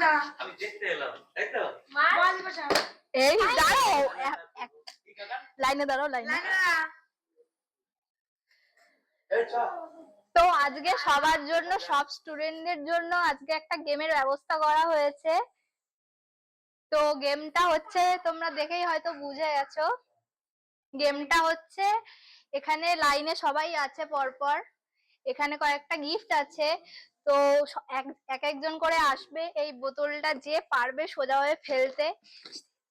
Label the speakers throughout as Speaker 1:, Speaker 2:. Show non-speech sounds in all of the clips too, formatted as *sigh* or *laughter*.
Speaker 1: না।
Speaker 2: আমি দেখতে এলাম তাই তো?
Speaker 1: বল বসা।
Speaker 3: এই দাঁড়াও। এক- এক-
Speaker 2: কি কাকা।
Speaker 3: লাইনে দাঁড়াও লাইনে।
Speaker 1: লাগা
Speaker 2: এই চ
Speaker 3: তো আজকে সবার জন্য সব স্টুডেন্টদের জন্য আজকে একটা গেমের ব্যবস্থা করা হয়েছে। তো গেমটা হচ্ছে তোমরা দেখেই হয়তো বুঝে গেছো। গেমটা হচ্ছে এখানে লাইনে সবাই আছে পরপর। এখানে কয়েকটা গিফট আছে। তো এক- এক একজন করে আসবে, এই বোতলটা যে পারবে সোজা হয়ে ফেলতে,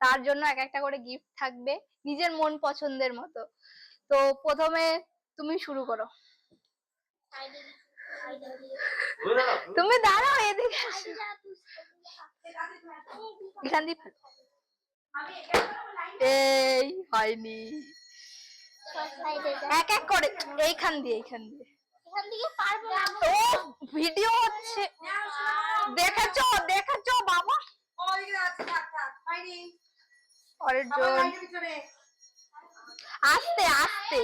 Speaker 3: তার জন্য এক একটা করে গিফট থাকবে, নিজের মন পছন্দের মতো। তো প্রথমে তুমি শুরু করো। তুমি দাঁড়াও এদিকে এখান দিয়ে এই হয়নি। এক এক করে, এইখান দিয়ে এইখান দিয়ে। ও ভিডিও হচ্ছে। দেখেছ দেখেছ বাবা
Speaker 1: থাক থাক
Speaker 3: পরের জন আস্তে আস্তে।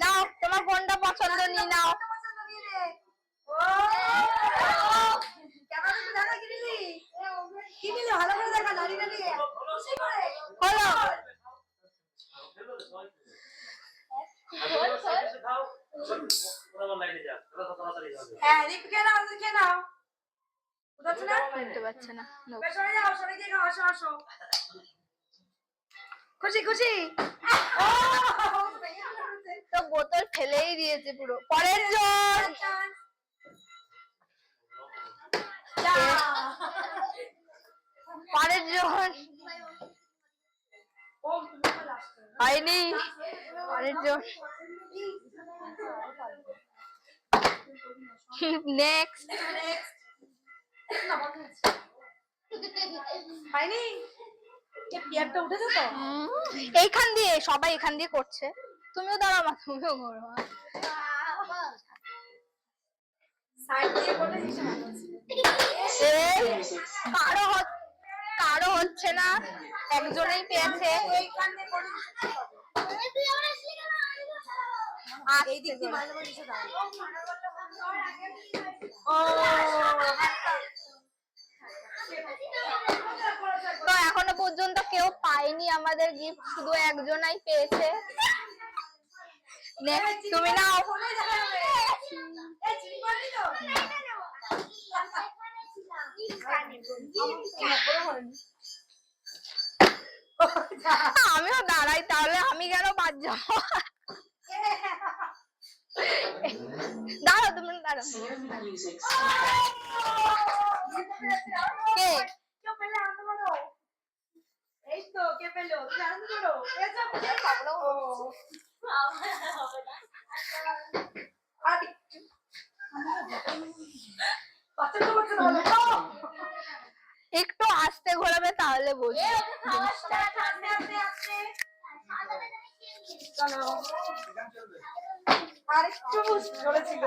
Speaker 3: নাও তোমার কোনটা পছন্দ নিয়ে নাও।
Speaker 1: নে। ও! কেমন দাদা কি নিলি কি নিলি ভালো করে দেখা দাঁড়িয়ে দাঁড়িয়ে খুশি করে
Speaker 3: হলো
Speaker 2: খাও ওরা লাইনে যা ওরা তো তাড়াতাড়ি যাবে
Speaker 1: হ্যাঁ রিপু খেয়ে নাও তুমি নাও না?
Speaker 3: নাও।
Speaker 1: সরে যাও সরে গিয়ে খাও আসো আসো। খুশি খুশি?
Speaker 3: তো বোতল ফেলেই দিয়েছে পুরো। পরের জন! পরের জন! হয়নি। পরের জন! নেক্সট
Speaker 1: হয়নি? উঠেছে তো?
Speaker 3: এইখান দিয়ে সবাই এখান দিয়ে করছে। তুমিও দাঁড়াও মা তুমিও করো কারও কারও হচ্ছে না একজনেই পেয়েছে।
Speaker 1: এইখান দিয়ে ও
Speaker 3: তো এখনও পর্যন্ত কেউ পায়নি আমাদের গিফট শুধু একজনাই পেয়েছে। তুমি নাও। আমিও দাঁড়াই, তাহলে আমি কেন বাদ যাব? দাঁড়াও তুমি দাঁড়াও কে?
Speaker 1: কেউ পেলে আনন্দ করো এই তো কে পেল তুমি আনন্দ করো একটু
Speaker 3: আস্তে ঘোরাবে তাহলে বুঝবে
Speaker 1: চলো আর একটু জোরে ছিল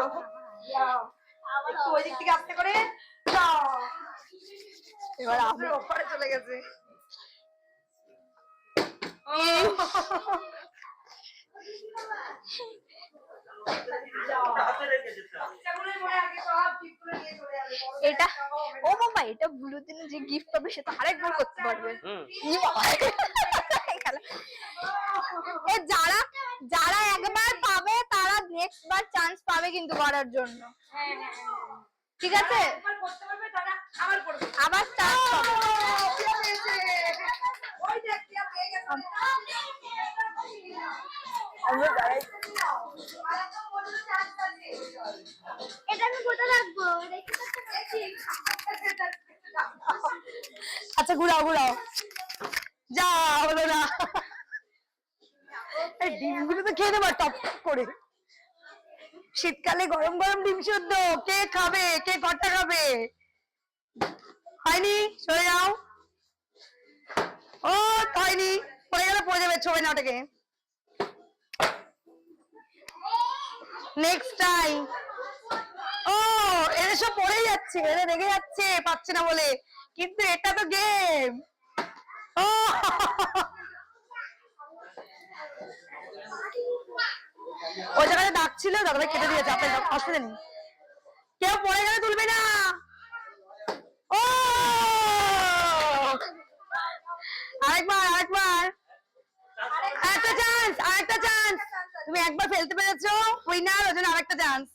Speaker 1: ওই দিক থেকে আস্তে করে
Speaker 3: এবার
Speaker 1: আমাদের ওপরে চলে গেছে।
Speaker 3: এটা ও। বাবা এটা ব্লু দিনে যে গিফট পাবে সেটা আরেকবার করতে পারবে। *laughs* যারা যারা একবার পাবে নেক্সট বার চান্স পাবে কিন্তু করার জন্য।
Speaker 1: হ্যাঁ, হ্যাঁ, হ্যাঁ।
Speaker 3: ঠিক আছে?
Speaker 1: আবার
Speaker 3: চান্স।
Speaker 4: এটা আমি কোথায় রাখব?
Speaker 3: আচ্ছা ঘুরাও ঘুরাও। যা হলো না। ডিমগুলো তো খেয়ে নেবা টপ করে। শীতকালে গরম গরম ডিম সেদ্ধ। কে খাবে? কে কটা খাবে? হয়নি? সরে যাও। ও, হয়নি। পড়ে গেলে, পড়ে যাবে। ছবি না ওটাকে। নেক্সট টাইম ও, এদের সব পড়েই যাচ্ছে। এদের রেগে যাচ্ছে, পাচ্ছে না বলে। কিন্তু এটা তো গেম ও *laughs*
Speaker 1: ওই দাগ ছিল কেটে দিয়েছে নেই কেউ পড়ে গেলে তুলবে না। ও! আরেকবার আরেকবার। একটা চান্স আরেকটা চান্স তুমি একবার ফেলতে পেরেছ উইনার ওই জন্য আরেকটা চান্স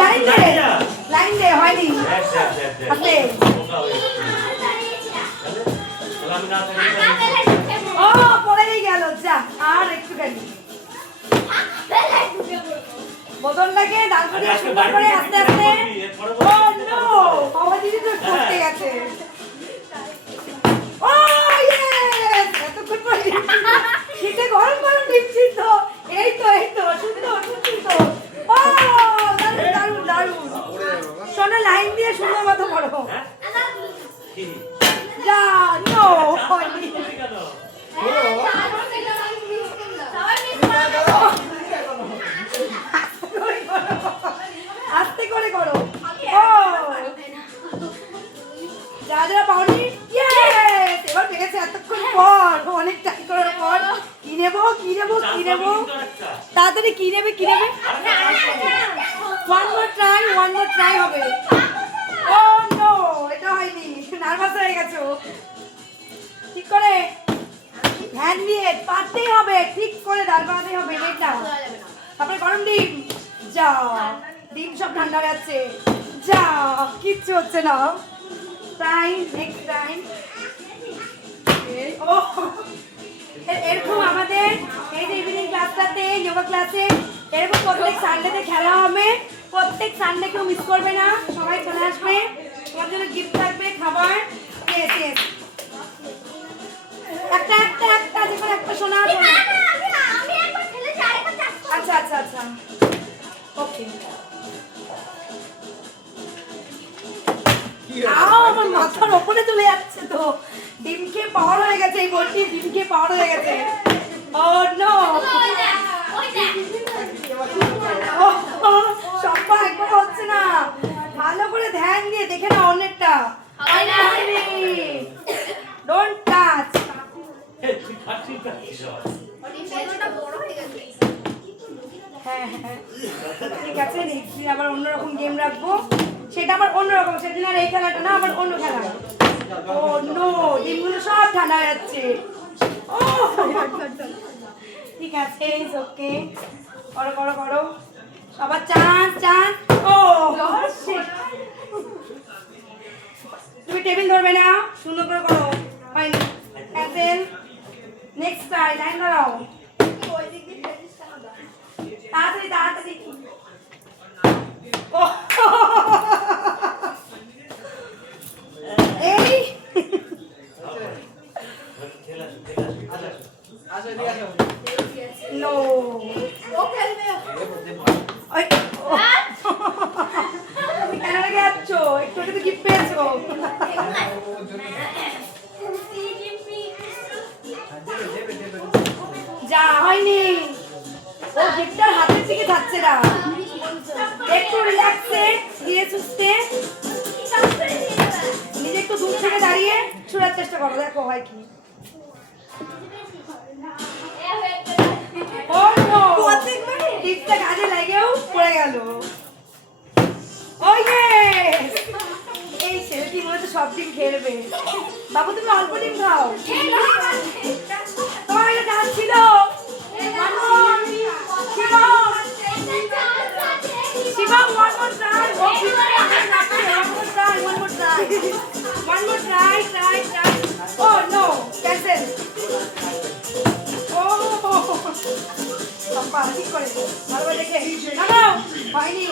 Speaker 1: লাইন দে। লাইন দে। হয়নি। আসলে ও পড়েই গেল যা আর একটুখানি বদল লাগে তারপরে সুন্দর করে আস্তে আস্তে। ও নো বাবা দিদি তো পড়তে গেছে। ও ইয়েস এতক্ষণ পরে শীতে গরম গরম ডিম সিদ্ধ এই তো এই তো সুন্দর। ও দারুণ দারুণ দারুণ। শোনো লাইন দিয়ে সুন্দর মতো পড়ো। যা নো হয়নি। কি দেবে কি নেবে? ক্লাসে এরকম প্রত্যেক সানডেতে খেলা হবে। প্রত্যেক সানডে কেউ মিস করবে না। সবাই চলে আসবে। তোমার জন্য গিফট থাকবে খাবার। ইয়েস একটা একটা একটা যে কোনো একটা শোনা আচ্ছা আচ্ছা আচ্ছা। ওকে আমার মাথার ওপরে চলে যাচ্ছে তো। ডিমকে পাওয়ার হয়ে গেছে এই বলটি ডিমকে পাওয়ার হয়ে গেছে। ও নো সম্পা একবার হচ্ছে না ভালো করে ধ্যান দিয়ে দেখে না অন্যেরটা ডোন্ট টাচ ঠিক আছে নেক্সট দিন আবার অন্যরকম গেম রাখব সেটা আবার অন্যরকম সেদিন আর এই খেলাটা না আবার অন্য খেলা ও নো সব ঠান্ডা যাচ্ছে। ও ঠিক আছে ওকে করো করো করো সবার চান্স চান্স। ও তুমি টেবিল ধরবে না? সুন্দর করে করো। হয়নি ক্যান্সেল নেক্সট ট্রাই লাইন ধরাও। তাড়াতাড়ি তাড়াতাড়ি। ও কাজে লেগেও পড়ে গেল ওকে এই ছেলেটি মনে তো সব দিন খেলবে বাবু তুমি অল্প দিন খাও তোমার এটা ডান্স ছিল One more try, try, try. Oh no, cancel. Oh. ভালো করে? দেখে নামাও হয়নি।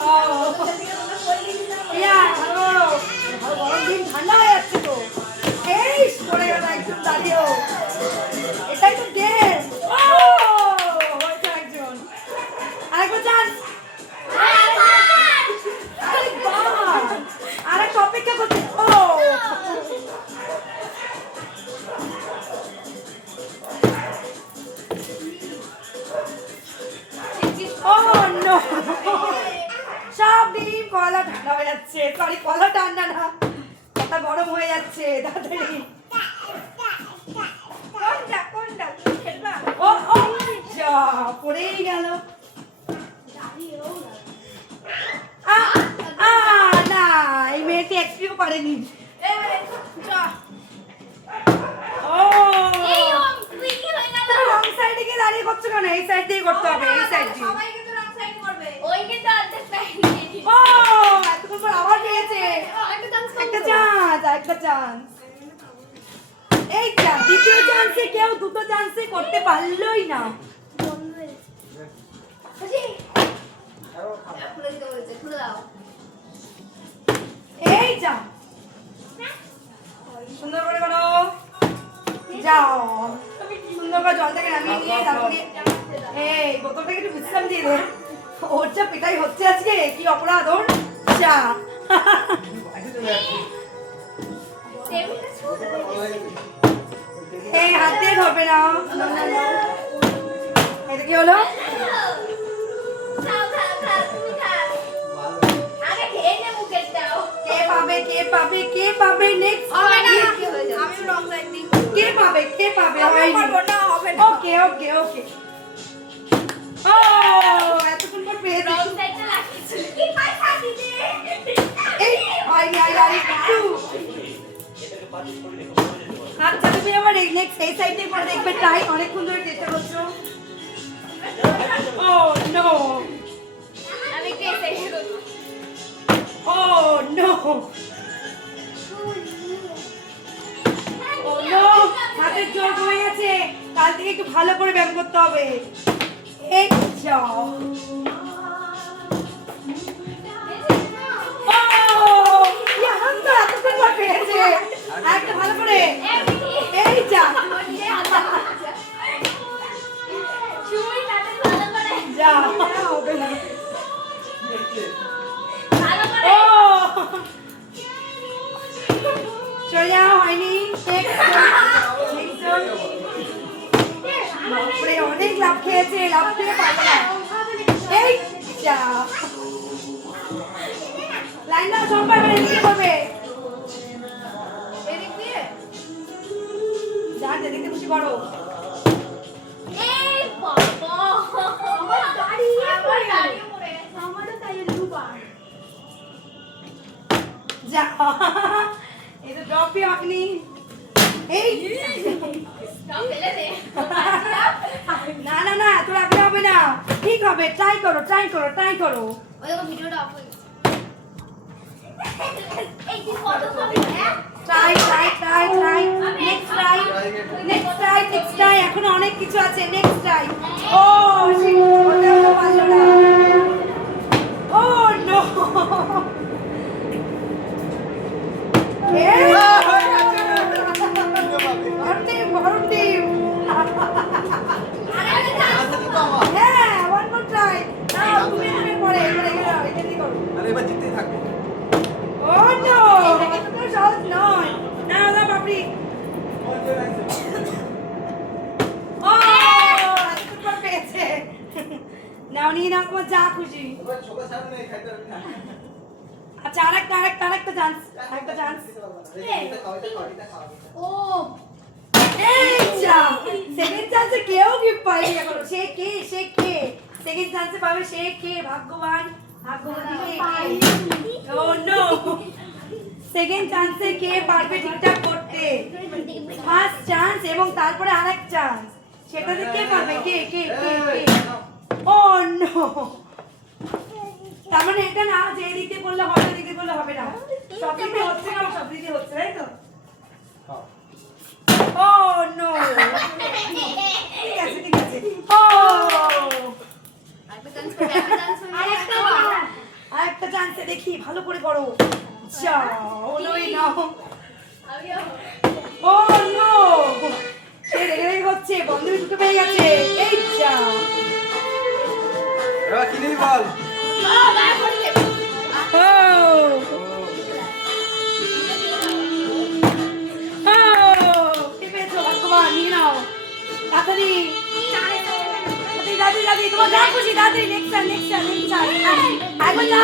Speaker 1: ও ইয়া, ভালো ভালো গরম দিন, ঠান্ডা হয়ে যাচ্ছে তো। এই এই পারেনি দাঁড়িয়ে করছ কেন? এই সাইড দিয়ে করতে হবে এই সাইড দিয়ে।
Speaker 4: সবাই কিন্তু রং সাইড করবে। ওই কিন্তু অর্ধেক সাইড
Speaker 1: ও এতক্ষণ পর আবার পেয়েছে।
Speaker 4: একটা চান্স
Speaker 1: একটা চান্স একটা এই দ্বিতীয় চান্সে কেউ দুটো চান্সে করতে পারলোই না।
Speaker 4: খুলে দাও।
Speaker 1: এই যা। সুন্দর করে করো যাও। সুন্দর করে জল থেকে নামিয়ে এই বোতলটাকে একটু বিশ্রাম দিয়ে দে। ওর যা হচ্ছে আজকে, কি অপরাধ ওর? যা। এই হাত ধরবে না। এটা কি হলো? পাবে কে পাবে নেক্সট
Speaker 4: হবে না। আমি রং সাইড দিই
Speaker 1: কে পাবে কে পাবে? হয়নি ওকে ওকে ওকে। ও এতক্ষণ পর পেয়েছি
Speaker 4: রং সাইডটা লাগিয়েছি। কি পয়সা দিতে
Speaker 1: এই
Speaker 2: দেখো হয়ে যেতে পারে
Speaker 1: আচ্ছা তুমি আবার এই নেক্সট এই সাইড করে দেখবে। ট্রাই অনেকক্ষণ ধরে চেষ্টা করছ। ও নো
Speaker 4: আমি এই সাইড করব।
Speaker 1: ও নো হাতের জোর কমে গেছে। কাল থেকে একটু ভালো করে ব্যায়াম করতে হবে। চলে যাওয়া হয়নি। বাপরে অনেক লাভ খেয়েছে লাভ খেয়ে পাবে না। এই যা। লাইন দাও সব পাবে এদিকে করবে।
Speaker 4: এদিক দিয়ে।
Speaker 1: যা যেদিকে খুশি করো
Speaker 4: এই বাবা। আমার দাঁড়িয়ে পড়ে দাঁড়িয়ে আমারও তাই দুবার।
Speaker 1: যা। এই তো ড্রপই আপনি এই না না না এত রাখলে হবে না। ঠিক হবে ট্রাই করো ট্রাই করো ট্রাই করো।
Speaker 4: ভিডিওটা অফ হয়ে হ্যাঁ?
Speaker 1: Try try try try next try next try next try এখনও অনেক কিছু আছে। নেক্সট ট্রাই ও shit, পারল না। ও নো ভরটিম এখানে
Speaker 5: এবার জিততেই থাকবে।
Speaker 1: ও নো এটা তো সহজ নয়। না না বাপরি। নাও নিয়ে নাও তোমার যা খুশি। আচ্ছা আরেকটা আরেকটা আরেকটা চান্স আরেকটা চান্স
Speaker 4: ও
Speaker 1: সেকেন্ড চান্সে কেউ গিফট পায়নি এখন। সে কে সে কে? সেকেন্ড চান্সে পাবে সে কে? ভাগ্যবান। ফার্স্ট চান্স এবং তারপরে আরেক চান্স সেটাতে কে পারবে? কে কে কে কে? ও নো বললে হবে না। সব দিকে হচ্ছে না সব দিকে হচ্ছে তাই তো?
Speaker 5: Oh,
Speaker 1: ও নো ঠিক আছে ঠিক আছে। ও আরেকটা নো দেখি ভালো করে করো। যা ওই নাও। ও নো। সে রেগে রেগে হচ্ছে বন্ধুরি দুটো পেয়ে গেছে। এই
Speaker 5: এবার কি নিবি বল?
Speaker 1: তাড়াতাড়ি। দাদি দাদি দাদি তোমার যা খুশি দাদি next time next time next time একবার না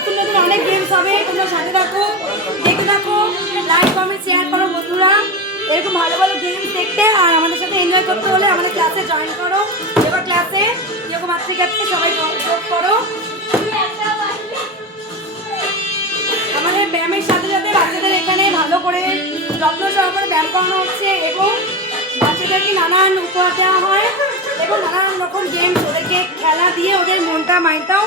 Speaker 1: নতুন নতুন অনেক গেমস হবে, তোমরা সাথে থাকো দেখে থাকো লাইক কমেন্ট শেয়ার করো বন্ধুরা। এরকম ভালো ভালো গেমস দেখতে আর আমাদের সাথে এনজয় করতে হলে আমাদের ক্লাসে জয়েন করো। এবার ক্লাসে যেরকম মাতৃকাতে সবাই যোগ করো। আমাদের ব্যায়ামের সাথে সাথে বাচ্চাদের এখানে ভালো করে যত্ন সহকারে ব্যায়াম করানো হচ্ছে এবং বাচ্চাদেরকে নানান উপহার দেওয়া হয় এবং নানান রকম গেমস ওদেরকে খেলা দিয়ে ওদের মনটা মাইন্ডটাও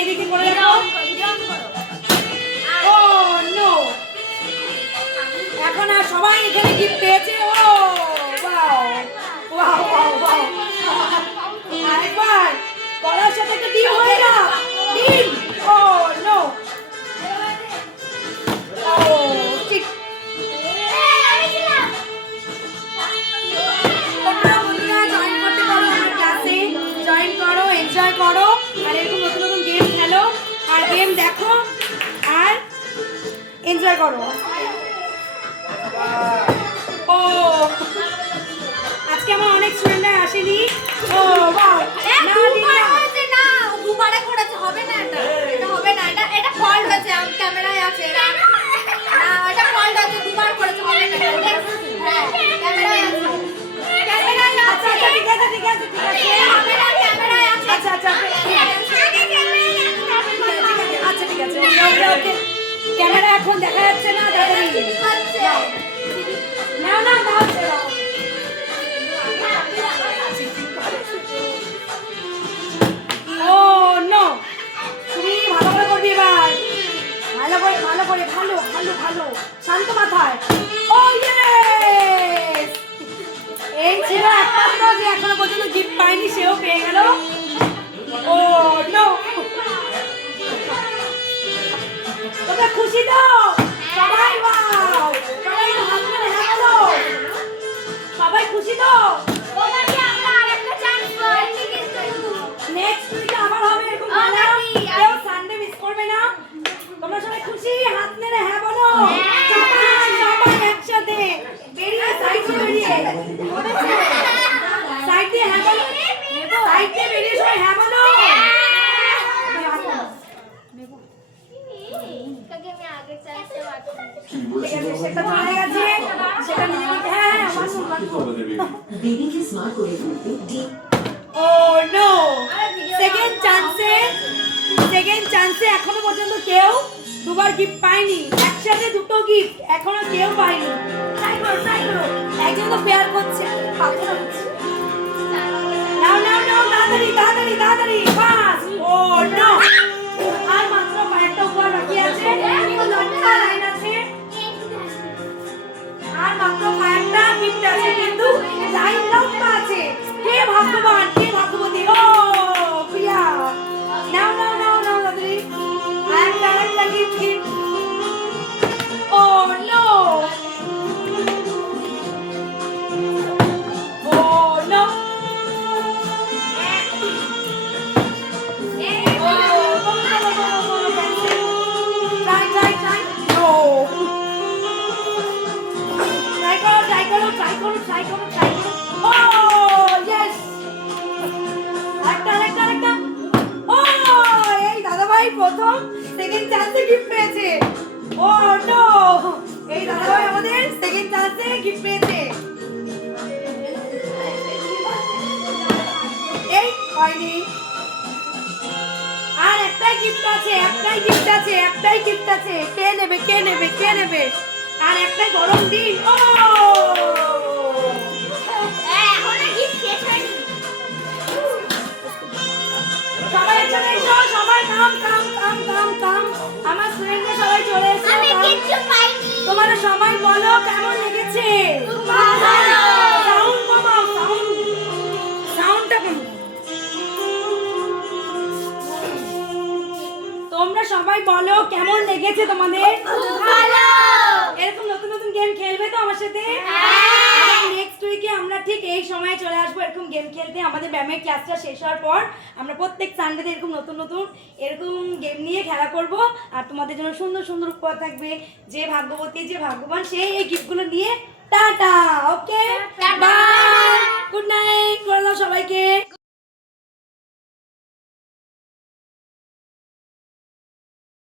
Speaker 1: এদিকে করে রাখো। ও নো এখন আর সবাই এখানে গিফট পেয়েছে। ও ওয়াও ওয়াও ওয়াও ওয়াও আরেকবার কলার সাথে একটা ডিম হয়ে না ডিম ও নো এনজয় করো। ও। আজকে আমার অনেক স্টুডেন্টরা আসেনি। ও বাহ না দিন না আচ্ছা আচ্ছা ঠিক আছে ঠিক আছে ঠিক আছে। আচ্ছা আচ্ছা আচ্ছা। ঠিক আছে ওকে ওকে। ভালো শান্ত মাথায় ও ইয়েস এই ছিল একমাত্র এখনও পর্যন্ত গিফট পাইনি সেও পেয়ে গেল ও, নো। তোমরা খুশি তো? সবাই ওয়াও সবাই একটু হাত মেলে হ্যাঁ সবাই খুশি তো? নেক্সট উইকে আবার হবে এরকম খেলা। কেউ সানডে মিস করবে না। তোমরা সবাই খুশি? হাত মেলে হ্যাঁ বলো।
Speaker 4: হ্যাঁ।
Speaker 1: সবাই সবাই একসাথে বেরিয়ে সাইড বেরিয়ে। সাইড দিয়ে হ্যাঁ বলো। সাইড দিয়ে বেরিয়ে সবাই হ্যাঁ বলো। মাত্র কয়েকটা আছে কিন্তু লাইন লম্বা
Speaker 6: আছে। হে ভগবান হে ভগবতী
Speaker 1: ও সেকেন্ড চান্সে গিফট পেয়েছে। ও নো এই দাদাভাই আমাদের সেকেন্ড চান্সে গিফট পেয়েছে। এই, হয়নি। আর একটাই গিফট আছে, একটাই গিফট আছে, একটাই গিফট আছে। কে নেবে কে নেবে কে নেবে? আর একটাই গরম দিন। ও! চলে এসেছ
Speaker 4: আমি
Speaker 1: কাম।
Speaker 4: কিচ্ছু পাইনি।
Speaker 1: তোমাদের সবাই বলো কেমন লেগেছে? সাউন্ড কমাও সাউন্ড। সাউন্ডটা কমাও। তোমরা সবাই বলো কেমন লেগেছে তোমাদের?
Speaker 4: ভালো।
Speaker 1: এরকম নতুন নতুন গেম খেলবে তো আমার সাথে?
Speaker 4: হ্যাঁ।
Speaker 1: উইকে আমরা ঠিক এই চলে আসব এরকম গেম খেলতে। আমাদের ব্যায়ামের ক্লাসটা শেষ হওয়ার পর আমরা প্রত্যেক সানডেতে এরকম নতুন নতুন এরকম গেম নিয়ে খেলা করব। আর তোমাদের জন্য সুন্দর সুন্দর উপহার থাকবে। যে ভাগ্যবতী যে ভাগ্যবান সেই এই গিফটগুলো নিয়ে। Tata okay bye good night করে সবাইকে।